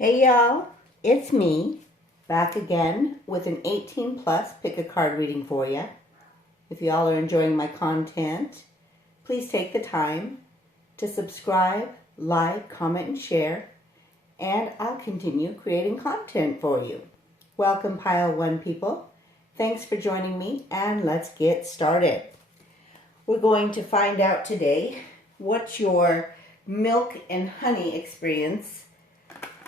Hey y'all, it's me, back again with an 18 plus pick a card reading for you. If y'all are enjoying my content, please take the time to subscribe, like, comment, and share, and I'll continue creating content for you. Welcome Pile 1 people. Thanks for joining me, and let's get started. We're going to find out today what your milk and honey experience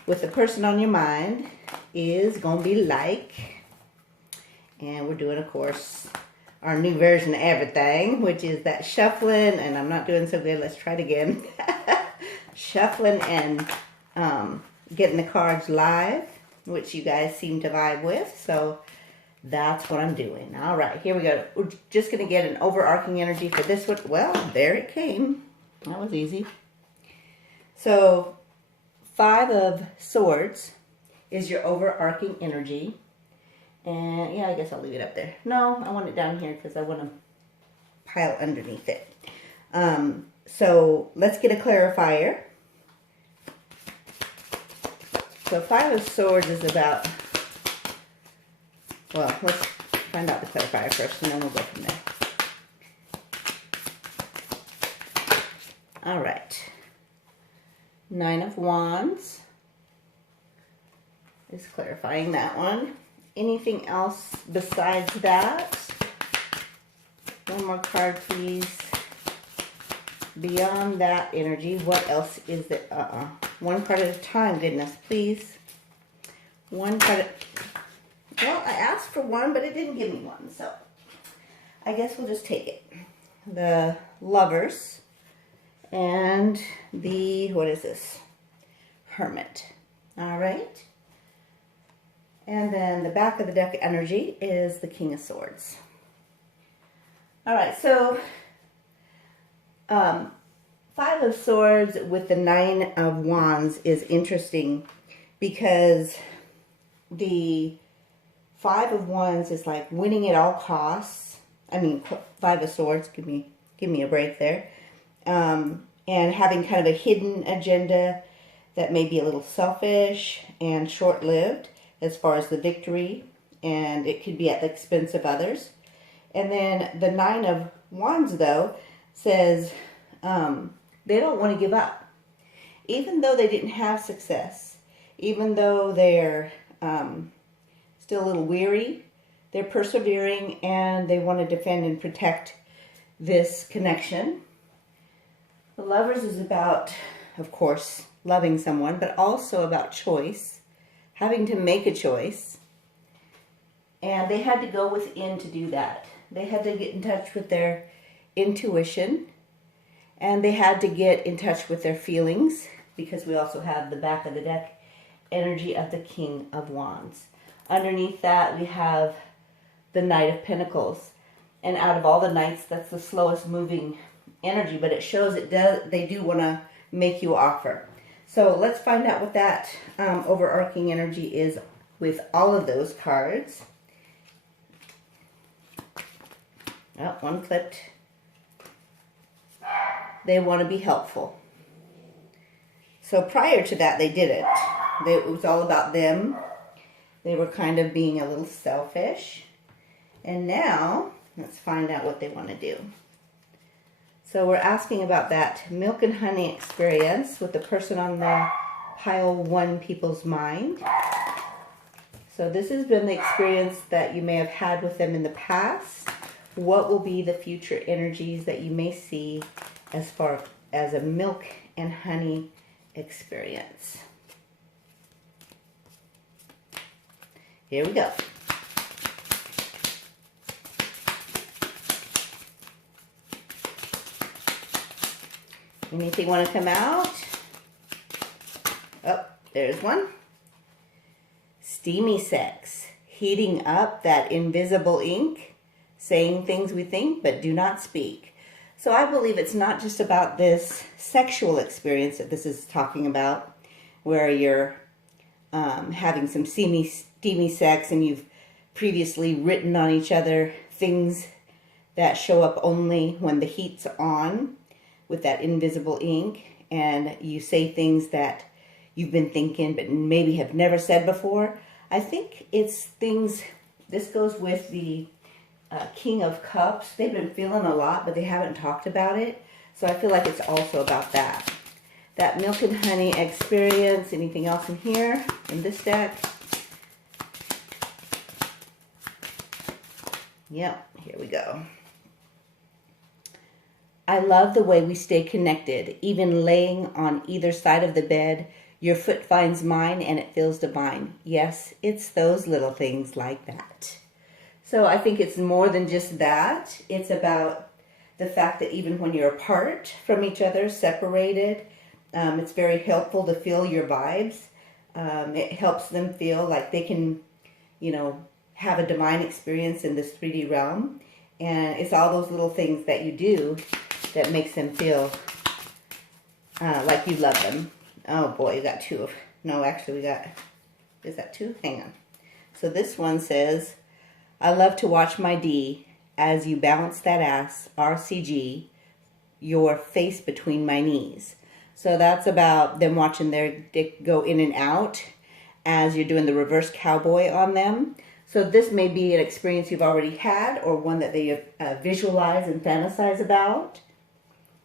with the person on your mind is going to be like. And we're doing, of course, our new version of everything, which is that shuffling, and I'm not doing so good, let's try it again. Shuffling and getting the cards live, which you guys seem to vibe with, so that's what I'm doing. All right, here we go. We're just going to get an overarching energy for this one. Well, there it came. That was easy. So 5 of Swords is your overarching energy. And yeah, I guess I'll leave it up there. No, I want it down here because I want to pile underneath it. So let's get a clarifier. So 5 of Swords is about, well, let's find out the clarifier first and then we'll go from there. All right. 9 of Wands is clarifying that one. Anything else besides that? One more card, please. Beyond that energy, what else is there? One card at a time, goodness, please. One card well, I asked for one, but it didn't give me one, so I guess we'll just take it. The Lovers. And the, what is this? Hermit. All right. And then the back of the deck energy is the King of Swords. All right, so 5 of Swords with the 9 of Wands is interesting because the 5 of Wands is like winning at all costs. I mean, 5 of Swords, give me a break there. And having kind of a hidden agenda that may be a little selfish and short-lived as far as the victory, and it could be at the expense of others. And then the 9 of Wands, though, says they don't want to give up. Even though they didn't have success, even though they're still a little weary, they're persevering and they want to defend and protect this connection. The Lovers is about, of course, loving someone, but also about choice, having to make a choice. And they had to go within to do that. They had to get in touch with their intuition, and they had to get in touch with their feelings, because we also have the back of the deck energy of the King of Wands. Underneath that, we have the Knight of Pentacles. And out of all the knights, that's the slowest moving energy, but it shows they do want to make you offer. So let's find out what that overarching energy is with all of those cards. Oh, one clipped. They want to be helpful. So prior to that, they didn't. It was all about them. They were kind of being a little selfish. And now, let's find out what they want to do. So we're asking about that milk and honey experience with the person on the Pile 1 people's mind. So this has been the experience that you may have had with them in the past. What will be the future energies that you may see as far as a milk and honey experience? Here we go. Anything want to come out? Oh, there's one. Steamy sex. Heating up that invisible ink. Saying things we think but do not speak. So I believe it's not just about this sexual experience that this is talking about, where you're having some steamy sex and you've previously written on each other things that show up only when the heat's on with that invisible ink, and you say things that you've been thinking but maybe have never said before. I think it's things, this goes with the King of Cups. They've been feeling a lot, but they haven't talked about it. So I feel like it's also about that. That milk and honey experience. Anything else in here, in this deck? Yep, here we go. I love the way we stay connected, even laying on either side of the bed. Your foot finds mine and it feels divine. Yes, it's those little things like that. So I think it's more than just that. It's about the fact that even when you're apart from each other, separated, it's very helpful to feel your vibes. It helps them feel like they can, you know, have a divine experience in this 3D realm. And it's all those little things that you do that makes them feel like you love them. Oh boy, you got two of, no, actually we got, is that two? Hang on. So this one says, I love to watch my D as you balance that ass, RCG, your face between my knees. So that's about them watching their dick go in and out as you're doing the reverse cowboy on them. So this may be an experience you've already had or one that they visualize and fantasize about.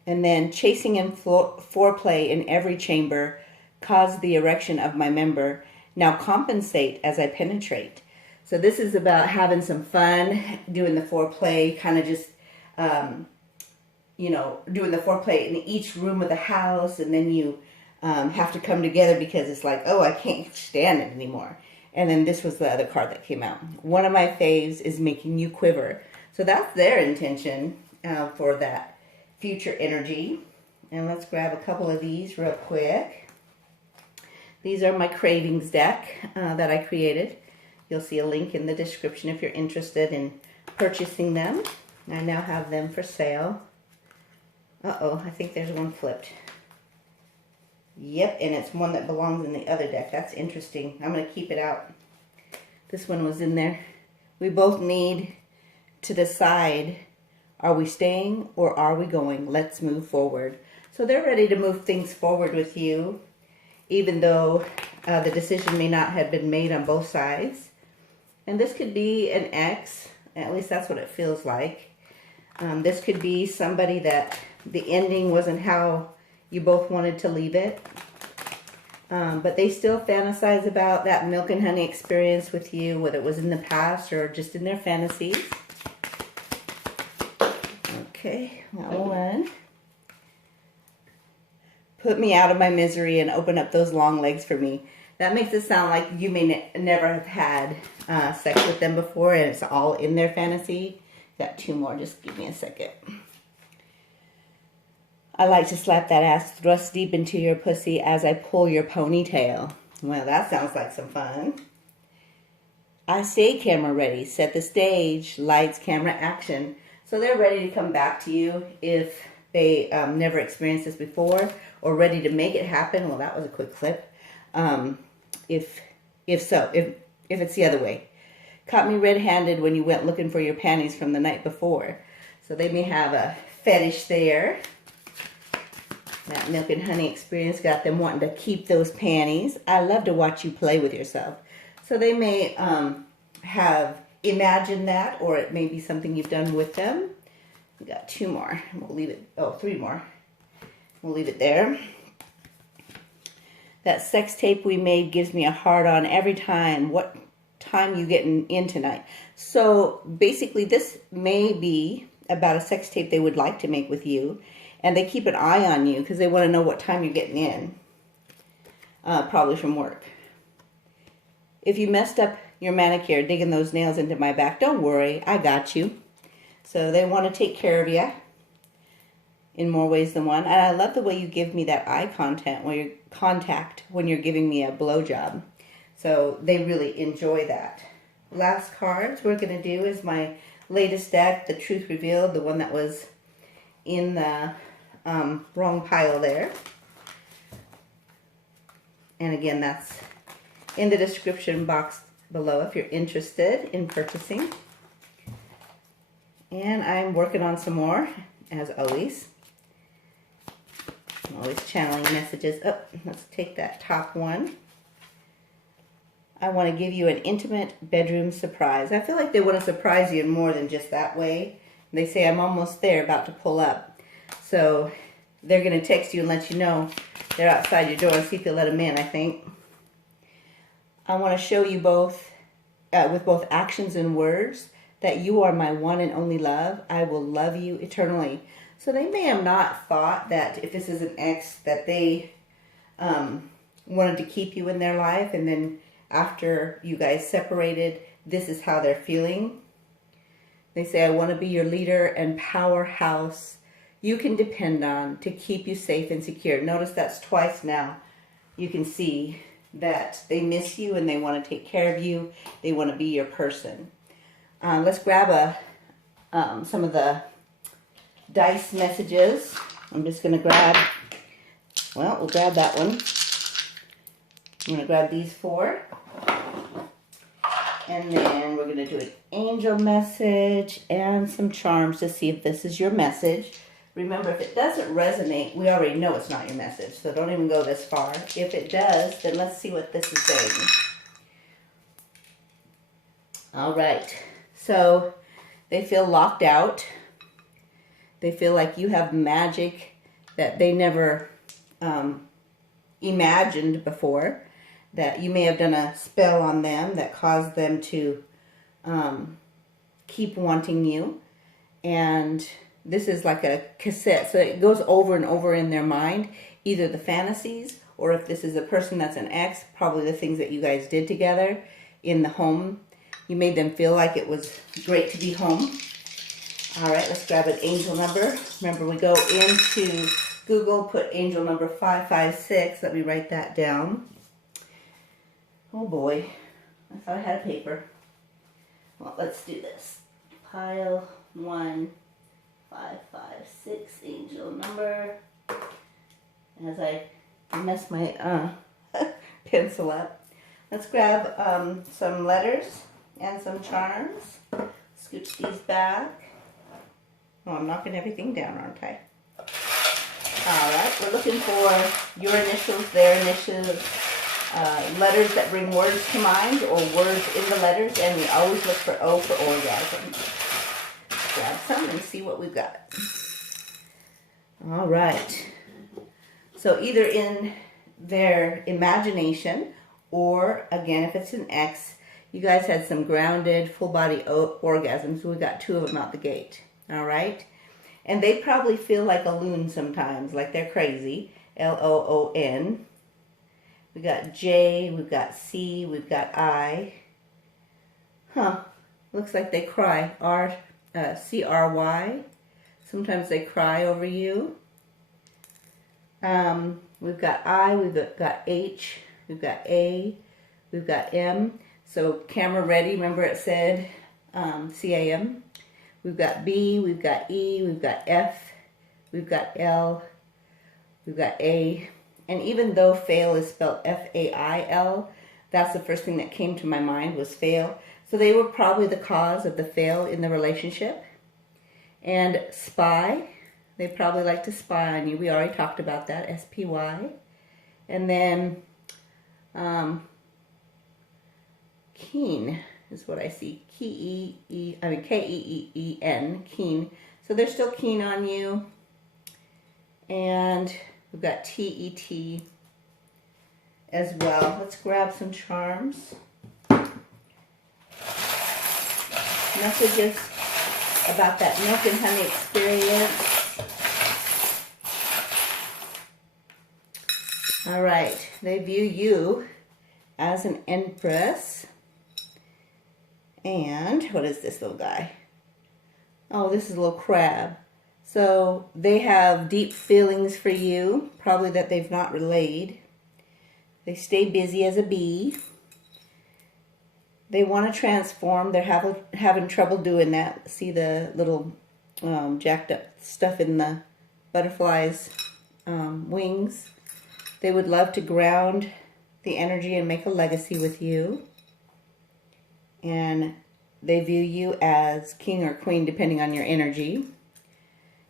And then chasing and foreplay in every chamber caused the erection of my member. Now compensate as I penetrate. So this is about having some fun, doing the foreplay, kind of just, you know, doing the foreplay in each room of the house. And then you have to come together because it's like, oh, I can't stand it anymore. And then this was the other card that came out. One of my faves is making you quiver. So that's their intention for that future energy. And let's grab a couple of these real quick. These are my Cravings deck that I created. You'll see a link in the description if you're interested in purchasing them. I now have them for sale. Uh-oh, I think there's one flipped. Yep, and it's one that belongs in the other deck. That's interesting. I'm going to keep it out. This one was in there. We both need to decide, are we staying or are we going? Let's move forward. So they're ready to move things forward with you, even though the decision may not have been made on both sides. And this could be an ex, at least that's what it feels like. This could be somebody that the ending wasn't how you both wanted to leave it. But they still fantasize about that milk and honey experience with you, whether it was in the past or just in their fantasies. Okay, that one. Put me out of my misery and open up those long legs for me. That makes it sound like you may never have had sex with them before and it's all in their fantasy. Got two more, just give me a second. I like to slap that ass thrust deep into your pussy as I pull your ponytail. Well, that sounds like some fun. I stay camera ready. Set the stage. Lights, camera, action. So they're ready to come back to you if they never experienced this before or ready to make it happen. Well, that was a quick clip. If it's the other way. Caught me red-handed when you went looking for your panties from the night before. So they may have a fetish there. That milk and honey experience got them wanting to keep those panties. I love to watch you play with yourself. So they may have imagined that, or it may be something you've done with them. We got two more. We'll leave it, oh, three more. We'll leave it there. That sex tape we made gives me a hard on every time. What time you getting in tonight? So basically this may be about a sex tape they would like to make with you. And they keep an eye on you because they want to know what time you're getting in. Probably from work. If you messed up your manicure digging those nails into my back, don't worry, I got you. So they want to take care of you in more ways than one. And I love the way you give me that eye contact when you're giving me a blowjob. So they really enjoy that. Last cards we're going to do is my latest deck, The Truth Revealed, the one that was in the wrong pile there. And again, that's in the description box below if you're interested in purchasing. And I'm working on some more, as always. always channeling messages. Oh, let's take that top one. I want to give you an intimate bedroom surprise. I feel like they want to surprise you more than just that way. They say, I'm almost there, about to pull up. So they're going to text you and let you know they're outside your door and see if you'll let them in, I think. I want to show you both, with both actions and words, that you are my one and only love. I will love you eternally. So they may have not thought that if this is an ex that they wanted to keep you in their life, and then after you guys separated, this is how they're feeling. They say, I want to be your leader and powerhouse you can depend on to keep you safe and secure. Notice that's twice now. You can see that they miss you and they want to take care of you. They want to be your person. Let's grab some of the dice messages. I'm just going to grab, well, we'll grab that one. I'm going to grab these 4. And then we're going to do an angel message and some charms to see if this is your message. Remember, if it doesn't resonate, we already know it's not your message, so don't even go this far. If it does, then let's see what this is saying. All right. So they feel locked out. They feel like you have magic that they never imagined before. That you may have done a spell on them that caused them to keep wanting you. And this is like a cassette, so it goes over and over in their mind, either the fantasies, or if this is a person that's an ex, probably the things that you guys did together in the home. You made them feel like it was great to be home. All right, let's grab an angel number. Remember, we go into Google, put angel number 556. Let me write that down. Oh boy, I thought I had a paper. Well, let's do this. Pile 1, 556, angel number. As I mess my pencil up, let's grab some letters and some charms. Scooch these back. Oh, I'm knocking everything down, aren't I? All right, we're looking for your initials, their initials. Letters that bring words to mind, or words in the letters, and we always look for O for orgasm. Grab some and see what we've got. All right. So either in their imagination, or again, if it's an ex, you guys had some grounded, full body orgasms. We got 2 of them out the gate. All right. And they probably feel like a loon sometimes, like they're crazy. L-O-O-N. We got J, we've got C, we've got I. Looks like they cry. C-R-Y. Sometimes they cry over you. We've got I, we've got H, we've got A, we've got M. So camera ready, remember it said C-A-M. We've got B, we've got E, we've got F, we've got L, we've got A. And even though fail is spelled F-A-I-L, that's the first thing that came to my mind was fail. So they were probably the cause of the fail in the relationship. And spy, they probably like to spy on you. We already talked about that, S-P-Y. And then keen is what I see. K-E-E-N, keen. So they're still keen on you. And we've got T-E-T as well. Let's grab some charms. Messages about that milk and honey experience. All right. They view you as an empress. And what is this little guy? Oh, this is a little crab. So they have deep feelings for you, probably that they've not relayed. They stay busy as a bee. They want to transform. They're having trouble doing that. See the little jacked up stuff in the butterfly's wings. They would love to ground the energy and make a legacy with you. And they view you as king or queen depending on your energy.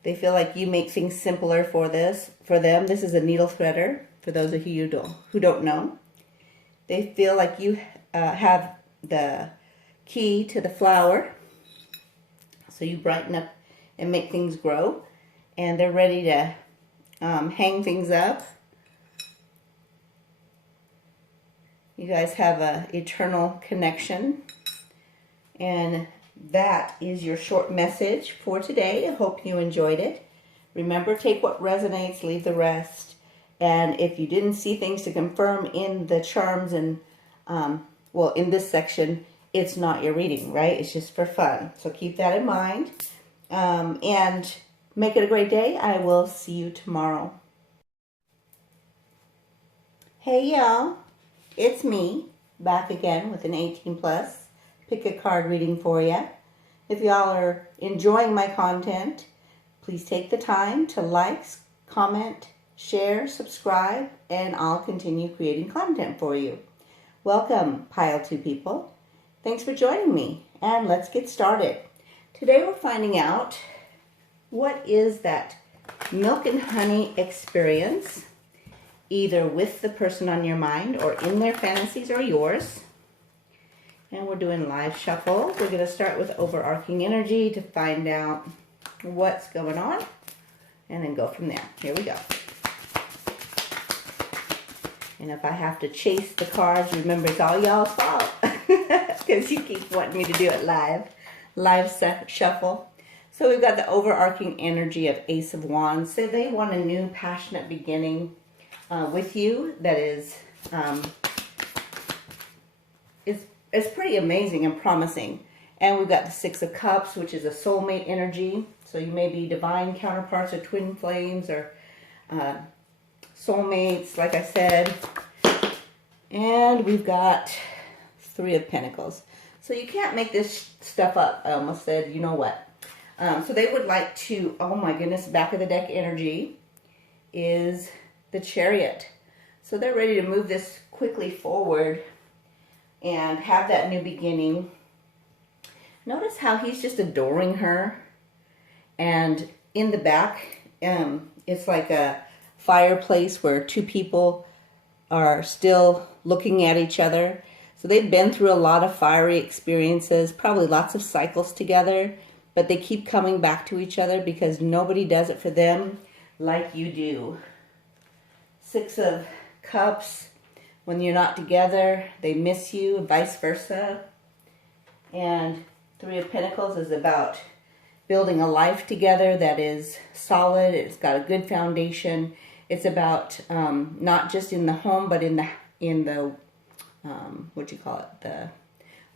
They feel like you make things simpler for them. This is a needle threader, for those of you who don't know. They feel like you have the key to the flower, so you brighten up and make things grow. And they're ready to hang things up. You guys have an eternal connection. And that is your short message for today. I hope you enjoyed it. Remember, take what resonates, leave the rest. And if you didn't see things to confirm in the charms and, well, in this section, it's not your reading, right? It's just for fun. So keep that in mind. And make it a great day. I will see you tomorrow. Hey, y'all. It's me, back again with an 18+. Pick a card reading for you. If y'all are enjoying my content, please take the time to like, comment, share, subscribe, and I'll continue creating content for you. Welcome, Pile 2 people. Thanks for joining me, and let's get started. Today we're finding out what is that milk and honey experience, either with the person on your mind or in their fantasies or yours. And we're doing live shuffle. We're going to start with overarching energy to find out what's going on and then go from there. Here we go. And if I have to chase the cards, remember it's all y'all's fault because you keep wanting me to do it live shuffle. So we've got the overarching energy of Ace of Wands. So they want a new passionate beginning with you that is pretty amazing and promising. And we've got the Six of Cups, which is a soulmate energy. So you may be divine counterparts or twin flames or soulmates, like I said. And we've got Three of Pentacles. So you can't make this stuff up. I almost said, you know what. So they would like to, oh my goodness, back of the deck energy is the Chariot. So they're ready to move this quickly forward and have that new beginning. Notice how he's just adoring her. And in the back, it's like a fireplace where two people are still looking at each other. So they've been through a lot of fiery experiences, probably lots of cycles together, but they keep coming back to each other because nobody does it for them like you do. Six of Cups, when you're not together, they miss you, vice versa. And Three of Pentacles is about building a life together that is solid. It's got a good foundation. It's about not just in the home, but in the what do you call it?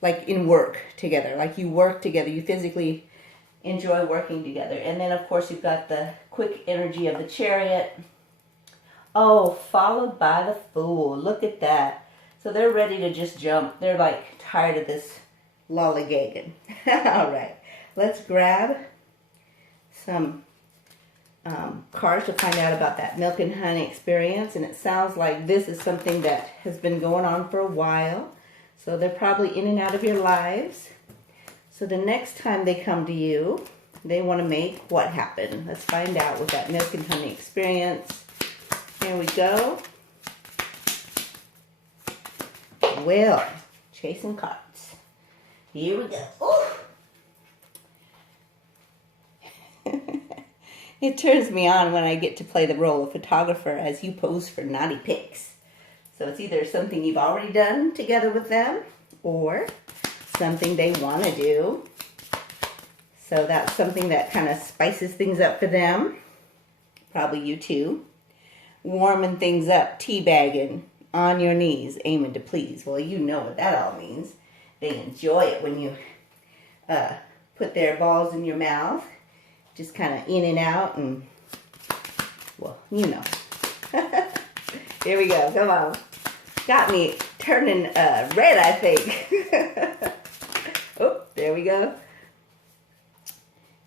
Like in work together. Like you work together. You physically enjoy working together. And then of course you've got the quick energy of the Chariot. Oh, followed by the Fool. Look at that. So they're ready to just jump. They're like tired of this lollygagging. All right. Let's grab some cards to find out about that milk and honey experience. And it sounds like this is something that has been going on for a while. So they're probably in and out of your lives. So the next time they come to you, they want to make what happen. Let's find out with that milk and honey experience. Here we go. Well, chasing cards. Here we go. It turns me on when I get to play the role of photographer as you pose for naughty pics. So it's either something you've already done together with them or something they want to do. So that's something that kind of spices things up for them. Probably you too. Warming things up, teabagging, on your knees, aiming to please. Well, you know what that all means. They enjoy it when you put their balls in your mouth. Just kind of in and out and, well, you know. Here we go, come on. Got me turning red, I think. Oh, there we go.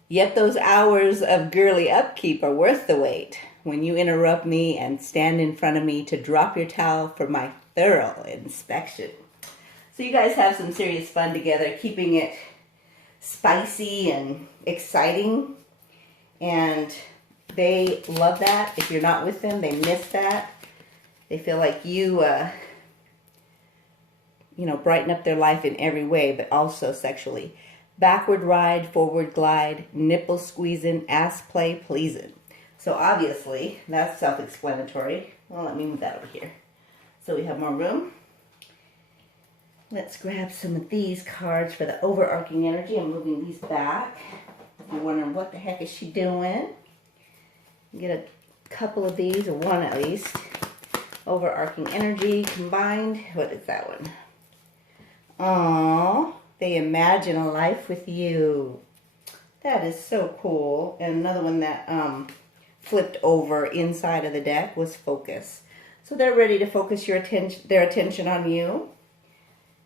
Yet those hours of girly upkeep are worth the wait when you interrupt me and stand in front of me to drop your towel for my thorough inspection. So you guys have some serious fun together, keeping it spicy and exciting. And they love that. If you're not with them, they miss that. They feel like you, brighten up their life in every way, but also sexually. Backward ride, forward glide, nipple squeezing, ass play pleasing. So obviously, that's self-explanatory. Well, let me move that over here so we have more room. Let's grab some of these cards for the overarching energy. I'm moving these back. If you're wondering what the heck is she doing, get a couple of these, or one at least. Overarching energy combined. What is that one? Aww, they imagine a life with you. That is so cool. And another one that flipped over inside of the deck was focus. So they're ready to focus their attention on you.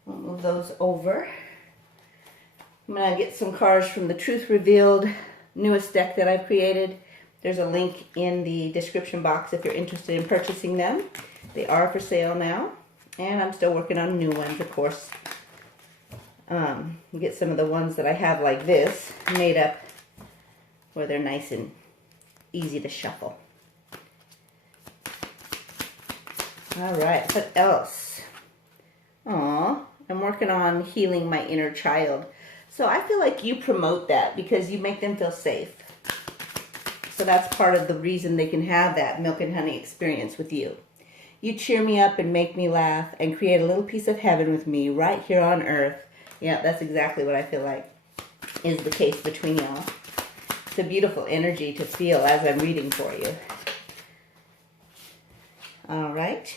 I'll move those over. I'm going to get some cards from the Truth Revealed newest deck that I've created. There's a link in the description box if you're interested in purchasing them. They are for sale now. And I'm still working on new ones, of course. You get some of the ones that I have like this made up where they're nice and easy to shuffle. All right, what else? Aw, I'm working on healing my inner child. So I feel like you promote that because you make them feel safe. So that's part of the reason they can have that milk and honey experience with you. You cheer me up and make me laugh and create a little piece of heaven with me right here on earth. Yeah, that's exactly what I feel like is the case between y'all. It's a beautiful energy to feel as I'm reading for you. All right.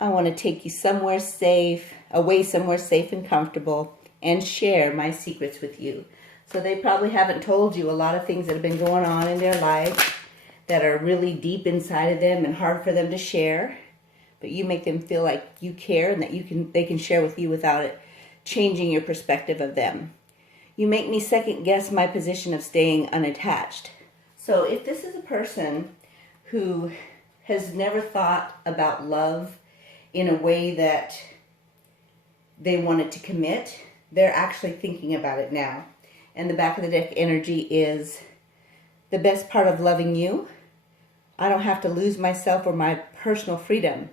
I want to take you somewhere safe, away somewhere safe and comfortable, and share my secrets with you. So they probably haven't told you a lot of things that have been going on in their life that are really deep inside of them and hard for them to share. But you make them feel like you care and that they can share with you without it changing your perspective of them. You make me second guess my position of staying unattached. So if this is a person who has never thought about love in a way that they wanted to commit, they're actually thinking about it now. And the back of the deck energy is the best part of loving you. I don't have to lose myself or my personal freedom.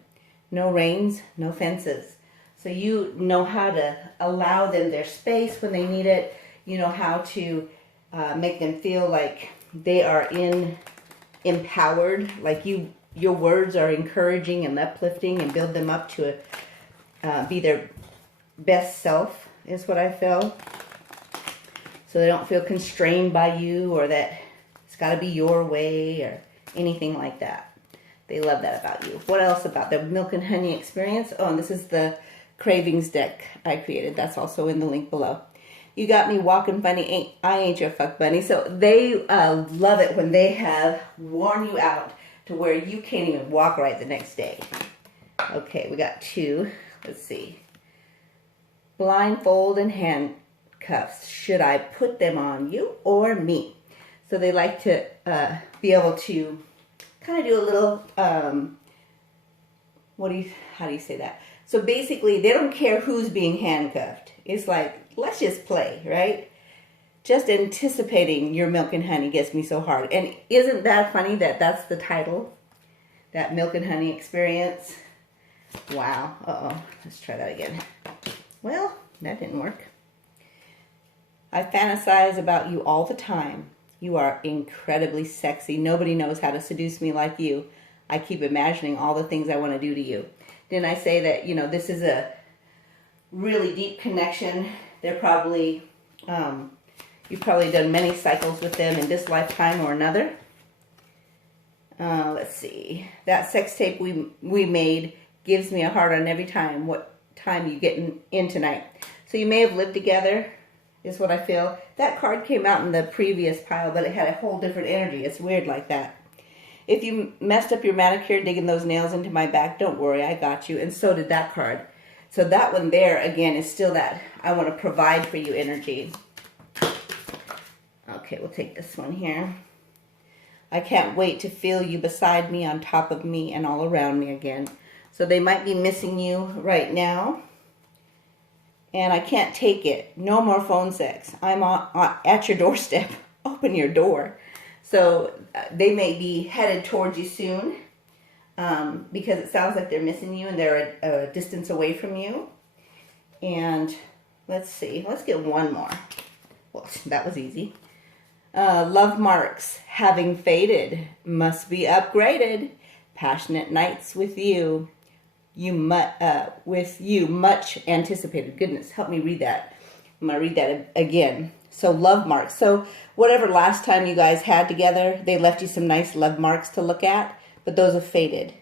No reins, no fences. So you know how to allow them their space when they need it. You know how to make them feel like they are empowered, like your words are encouraging and uplifting and build them up to be their best self, is what I feel. So they don't feel constrained by you or that it's got to be your way or anything like that. They love that about you. What else about the milk and honey experience? Oh, and this is the Cravings deck I created. That's also in the link below. You got me walking funny. I ain't your fuck bunny. So they love it when they have worn you out to where you can't even walk right the next day. Okay, we got two. Let's see. Blindfold and handcuffs. Should I put them on you or me? So they like to be able to kind of do a little, how do you say that? So basically, they don't care who's being handcuffed. It's like, let's just play, right? Just anticipating your milk and honey gets me so hard. And isn't that funny that that's the title? That milk and honey experience? Wow. Uh-oh. Let's try that again. Well, that didn't work. I fantasize about you all the time. You are incredibly sexy. Nobody knows how to seduce me like you. I keep imagining all the things I want to do to you. Didn't I say that, this is a really deep connection? They're probably, you've probably done many cycles with them in this lifetime or another. Let's see. That sex tape we made gives me a heart on every time. What time you getting in tonight? So you may have lived together, is what I feel. That card came out in the previous pile, but it had a whole different energy. It's weird like that. If you messed up your manicure digging those nails into my back, don't worry, I got you. And so did that card. So that one there, again, is still that I want to provide for you energy. Okay, we'll take this one here. I can't wait to feel you beside me, on top of me, and all around me again. So they might be missing you right now. And I can't take it. No more phone sex. I'm at your doorstep. Open your door. So they may be headed towards you soon because it sounds like they're missing you and they're a distance away from you. And let's see, let's get one more. Well, that was easy. Love marks having faded, must be upgraded. Passionate nights with you, much anticipated. Goodness, help me read that. I'm gonna read that again. So love marks. So whatever last time you guys had together, they left you some nice love marks to look at, but those have faded.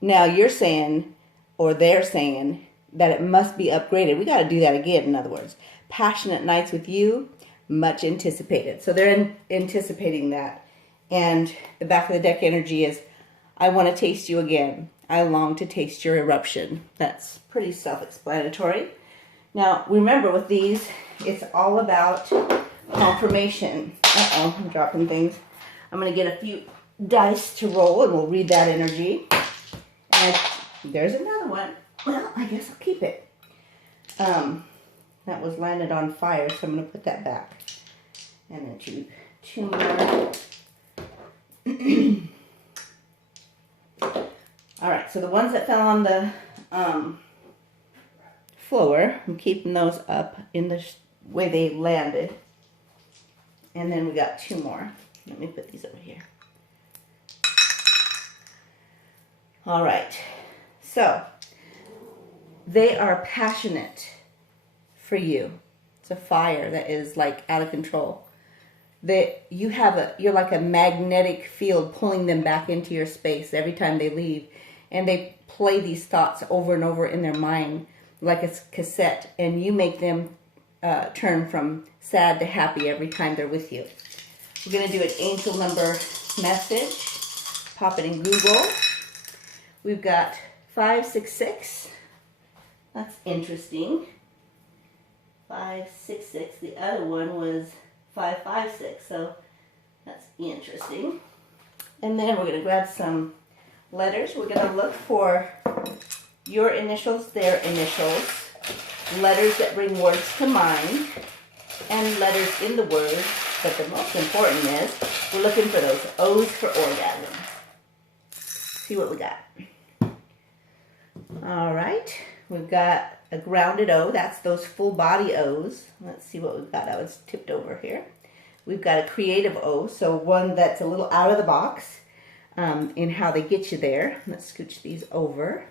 Now you're saying, or they're saying, that it must be upgraded. We got to do that again, in other words. Passionate nights with you, much anticipated. So they're anticipating that. And the back of the deck energy is, I want to taste you again. I long to taste your eruption. That's pretty self-explanatory. Now, remember with these, it's all about confirmation. Uh-oh, I'm dropping things. I'm going to get a few dice to roll and we'll read that energy. And there's another one. Well, I guess I'll keep it. That was landed on fire, so I'm going to put that back. And then two more. All right, so the ones that fell on the floor, I'm keeping those up in the way they landed. And then we got two more. Let me put these over here. All right, so they are passionate for you. It's a fire that is like out of control. You're like a magnetic field pulling them back into your space every time they leave. And they play these thoughts over and over in their mind like a cassette. And you make them turn from sad to happy every time they're with you. We're going to do an angel number message. Pop it in Google. We've got 566. That's interesting. 566. The other one was 556. So that's interesting. And then we're going to grab some letters. We're going to look for your initials, their initials, letters that bring words to mind, and letters in the word. But the most important is we're looking for those O's for orgasm. See what we got. All right. We've got a grounded O. That's those full body O's. Let's see what we've got. That was tipped over here. We've got a creative O. So one that's a little out of the box in how they get you there. Let's scooch these over.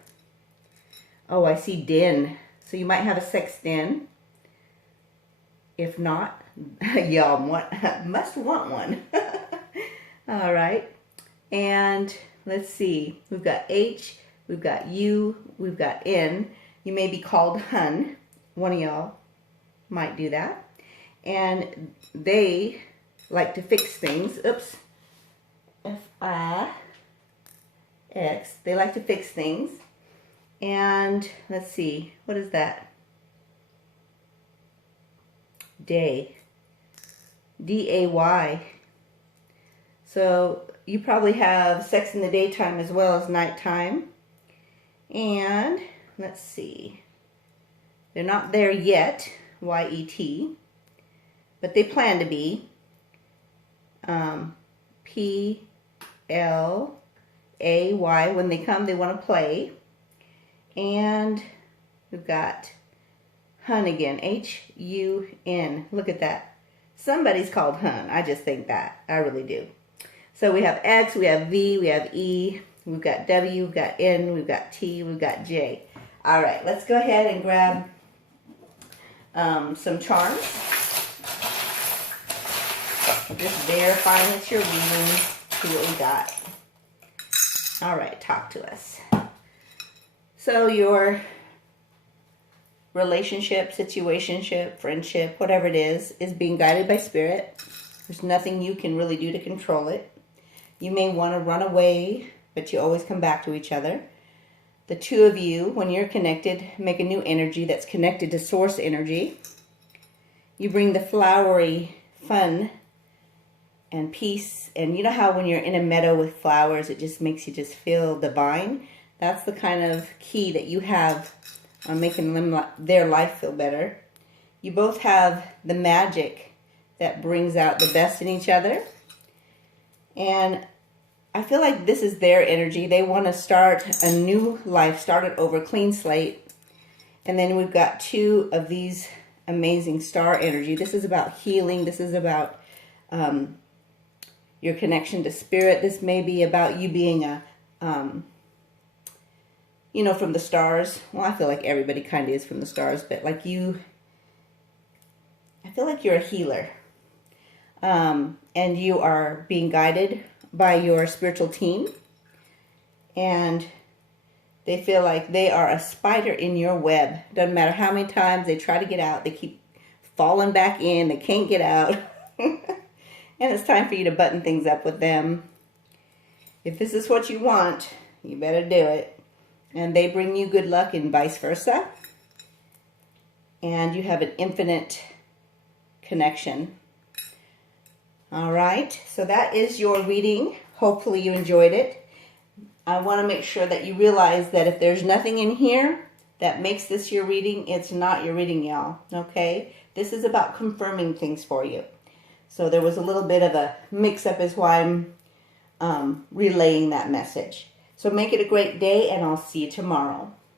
Oh, I see den. So you might have a sex den. If not, y'all must want one. All right. And let's see. We've got H, we've got U, we've got N. You may be called Hun. One of y'all might do that. And they like to fix things. Oops. F-I-X. They like to fix things. And let's see. What is that? Day. D-A-Y. So you probably have sex in the daytime as well as nighttime. And let's see. They're not there yet. Y-E-T. But they plan to be. P-L-A-Y. When they come, they want to play. And we've got Hun again. H-U-N. Look at that. Somebody's called Hun. I just think that. I really do. So we have X, we have V, we have E, we've got W, we've got N, we've got T, we've got J. All right, let's go ahead and grab some charms. Just verifying it's your reading. See what we got. All right, talk to us. So your relationship, situationship, friendship, whatever it is being guided by spirit. There's nothing you can really do to control it. You may want to run away, but you always come back to each other. The two of you, when you're connected, make a new energy that's connected to source energy. You bring the flowery fun and peace. And you know how when you're in a meadow with flowers, it just makes you just feel divine? That's the kind of key that you have on making their life feel better. You both have the magic that brings out the best in each other. And I feel like this is their energy. They want to start a new life, start it over, clean slate. And then we've got 2 of these amazing star energy. This is about healing. This is about your connection to spirit. This may be about you being a, you know, from the stars. Well, I feel like everybody kind of is from the stars, but like you, I feel like you're a healer. And you are being guided by your spiritual team. And they feel like they are a spider in your web. Doesn't matter how many times they try to get out, they keep falling back in. They can't get out. And it's time for you to button things up with them. If this is what you want, you better do it. And they bring you good luck and vice versa. And you have an infinite connection. All right, so that is your reading. Hopefully you enjoyed it. I want to make sure that you realize that if there's nothing in here that makes this your reading, it's not your reading, y'all. Okay? This is about confirming things for you. So there was a little bit of a mix-up is why I'm relaying that message. So make it a great day, and I'll see you tomorrow.